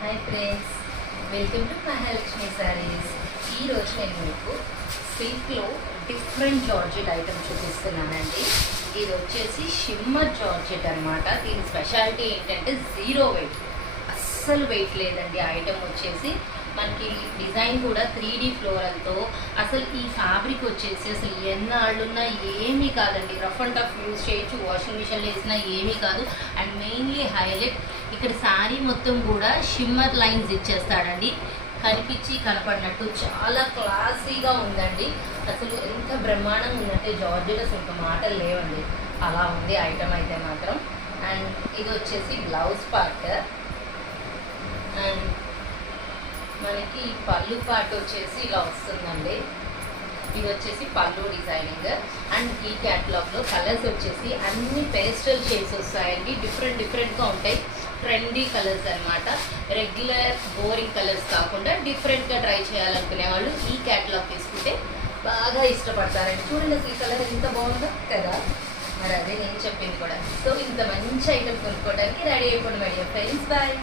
Hi friends, welcome to Mahalakshmi saris. ఈరోజు నేను మీకు సిల్క్లో డిఫరెంట్ జార్జెట్ ఐటమ్ చూపిస్తున్నానండి. ఇది వచ్చేసి షిమ్మర్ జార్జెట్ అనమాట. దీని స్పెషాలిటీ ఏంటంటే జీరో వెయిట్, అస్సలు వెయిట్ లేదండి. ఐటమ్ వచ్చేసి మనకి డిజైన్ కూడా 3D ఫ్లోరల్తో. అసలు ఈ ఫ్యాబ్రిక్ వచ్చేసి అసలు ఎన్నాళ్ళున్నా ఏమీ కాదండి. రఫ్ అండ్ టఫ్ యూజ్ చేయొచ్చు, వాషింగ్ మిషన్లో వేసినా ఏమీ కాదు. అండ్ మెయిన్లీ హైలైట్ ఇక్కడ శారీ మొత్తం కూడా షిమ్మర్ లైన్స్ ఇచ్చేస్తాడండి, కనిపించి కనపడినట్టు చాలా క్లాసీగా ఉందండి. అసలు ఎంత బ్రహ్మాండంగా ఉందంటే జార్జెట్ అసలు ఇంకా మాటలు లేవండి, అలా ఉంది ఐటమ్ అయితే మాత్రం. అండ్ ఇది వచ్చేసి బ్లౌజ్ పార్ట్. అండ్ మనకి పళ్ళు పార్ట్ వచ్చేసి ఇలా వస్తుందండి. ఇది వచ్చేసి పళ్ళు డిజైనింగ్. అండ్ ఈ క్యాటలాగ్లో కలర్స్ వచ్చేసి అన్ని పేస్టల్ షేడ్స్ వస్తాయండి. డిఫరెంట్గా ఉంటాయి. ట్రెండీ కలర్స్ అనమాట. రెగ్యులర్ బోరింగ్ కలర్స్ కాకుండా డిఫరెంట్గా ట్రై చేయాలనుకునే వాళ్ళు ఈ క్యాటలాగ్ తీసుకుంటే బాగా ఇష్టపడతారండి. చూడండి అసలు ఈ కలర్ ఎంత బాగుందో కదా. మరి అదే నేను చెప్పింది కూడా. సో ఇంత మంచి ఐటమ్ కొనుక్కోవడానికి రెడీ అయిపోండి మై డియర్ ఫ్రెండ్స్. బాయ్.